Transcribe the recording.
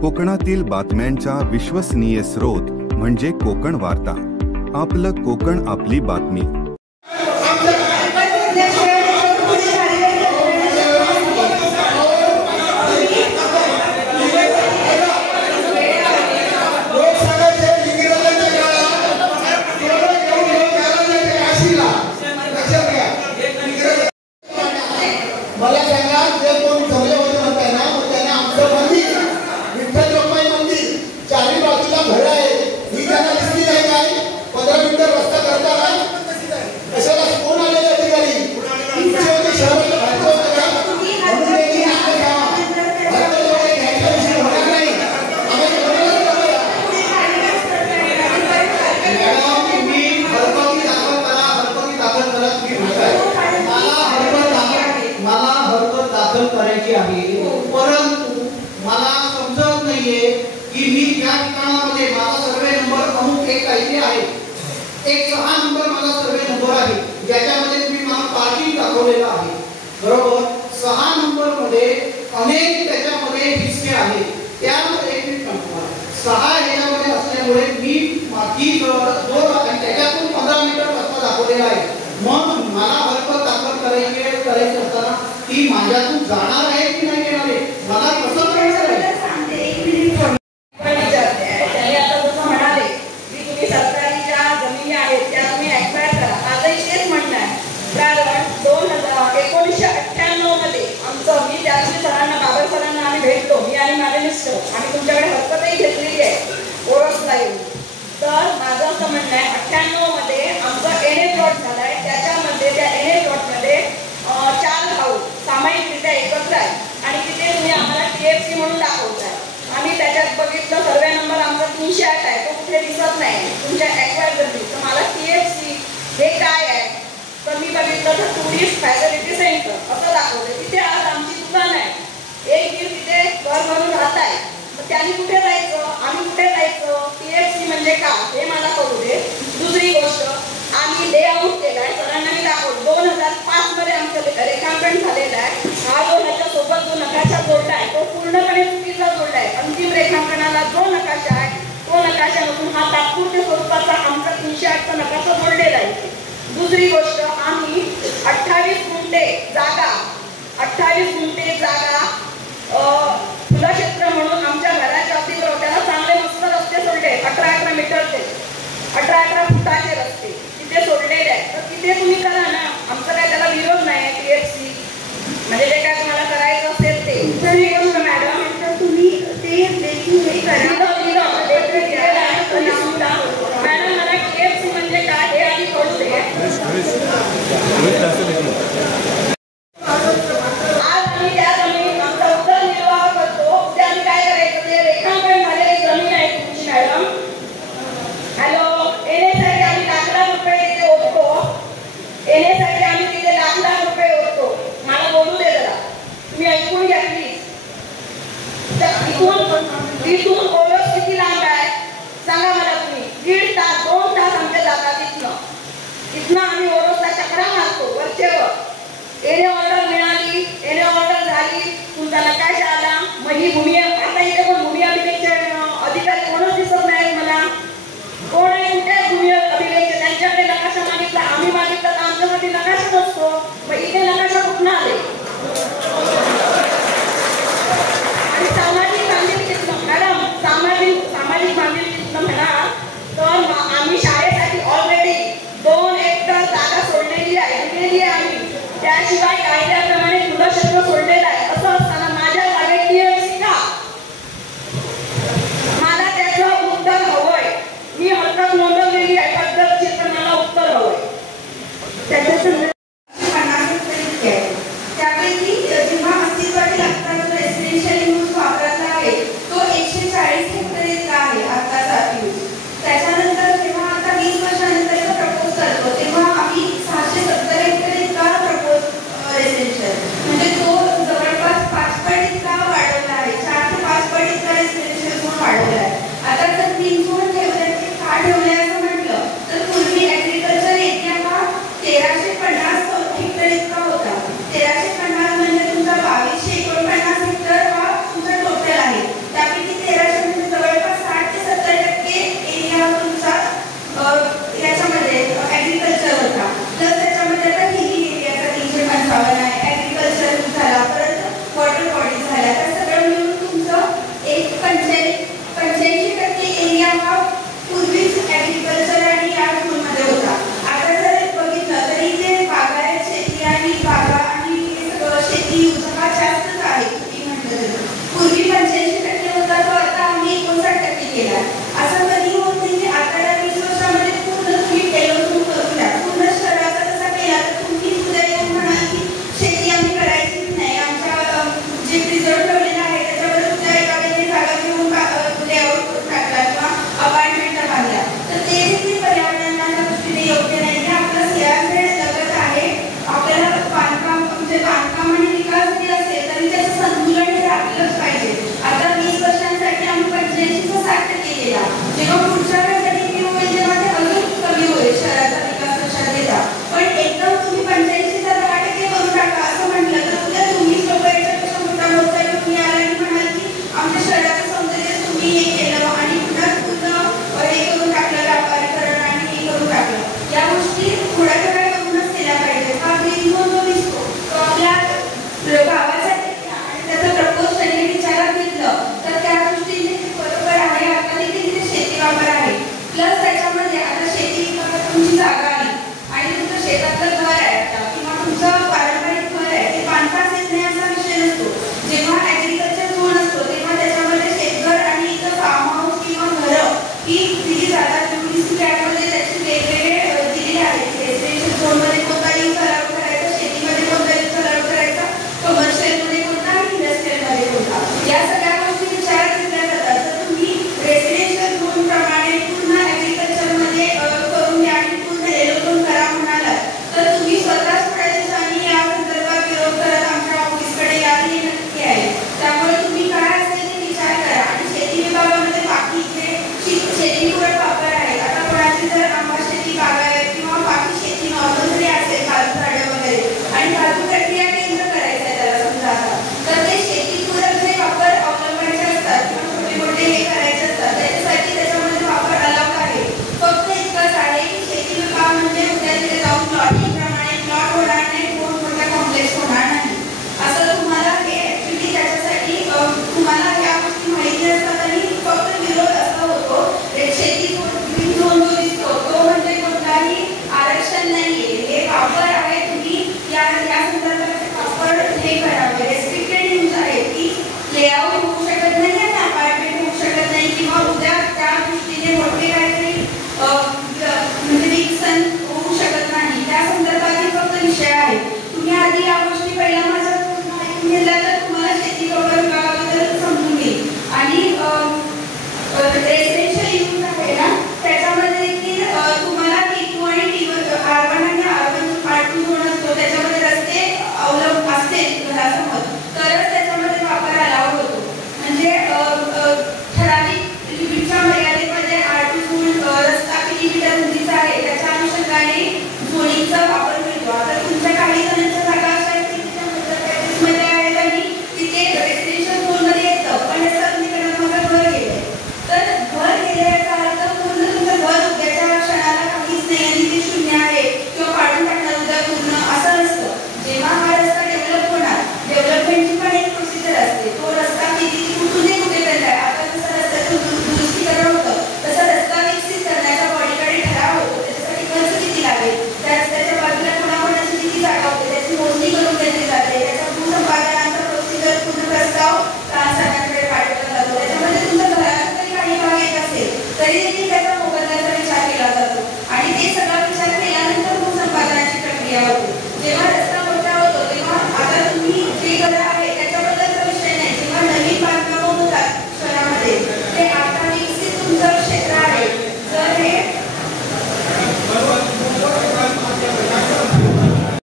कोकणातील बातम्यांचा विश्वसनीय स्रोत म्हणजे कोकण वार्ता। आपलं कोकण, आपली बातमी। परंतु मला समजत नाहीये की मी या ठिकाणामध्ये माझा सर्वे नंबर प्रमुख एक काहीतरी आहे, एक 6 नंबर माझा सर्वे नंबर आहे, ज्याच्यामध्ये तुम्ही मला पार्किंग दाखवलेला आहे बरोबर। 6 नंबर मध्ये अनेक त्याच्यामध्ये हिस्से आहेत, त्यामध्ये एक 6 ह्याच्यामध्ये असल्यामुळे मी माती जो आणि त्याच्यातून 15 मीटर रस्ता दाखवलेला आहे। मग मला हरकत दाखल करायची असताना ती माझ्यातून जाणार आहे की नाही येणार आहे, मला कसं कळणार आहे? आणि तुमच्याकडे हरकतही घेतलेली आहे ओळखला येऊन। तर माझं असं म्हणणं आहे 98 मध्ये आमचं एनए प्लॉट झालाय, त्याच्यामध्ये त्या एनए प्लॉट मध्ये 4 भाऊ सामायिकरित्या एकत्र आहे आणि तिथे तुम्ही आम्हाला टीएफसी म्हणून दाखवताय। आम्ही त्याच्यात बघितलं सर्वे नंबर आमचा 308 आहे, तो कुठे दिसत नाही तुमच्या ॲक्वायरमध्ये। तर मला टीएफसी हे काय आहे तर मी बघितलं तर टुरिस्ट फॅसिलिटी सेंटर असं दाखवलं। तिथे आज आमची दुकान आहे, एक दिवस तिथे घर भरून राहत आहे, मग त्यांनी कुठे जायचं, आम्ही कुठे जायचं, टीएफसी म्हणजे का हे मला कळू दे। दुसरी गोष्ट, आम्ही लेआउट केलाय, सरांना मी दाखवलं 2005 मध्ये आमचं रेखांकन झालेलं आहे। हा जो ह्याच्या सोबत जो नकाशा जोडला आहे तो पूर्णपणे चुकीचा जोडला आहे। अंतिम रेखांकनाला जो नकाशा आहे तो नकाशामधून हा तात्पुरत्या स्वरूपाचा आमचा 308चा नकाशा जोडलेला आहे। दुसरी गोष्ट, आम्ही 28 गुंठे जागा फुलक्षेत्र म्हणून आमच्या घराच्या अगदी त्याला चांगले मस्त रस्ते सोडले, 18 मीटरचे 18 फुटाचे रस्ते तिथे सोडलेले आहेत। तर तिथे तुम्ही करा ना, आमचं काय त्याला विरोध नाही। टीएफसी म्हणजे जे काय तुम्हाला करायचं असेल ते दुसरी गोष्ट मॅडम, तर तुम्ही ते देखील हे करा मॅडम। मला टीएफसी म्हणजे काय हे आधी कळू दे। इथून ओळख किती लांब आहे सांगा मला तुम्ही? 1.5 तास 2 तास आमच्या जातात इथनं आम्ही ओळखला चक्रा मारतो वरचेवर। एने ऑर्डर मिळाली, एने ऑर्डर झाली, तुमचा नकाशा आला, मग ही भूमी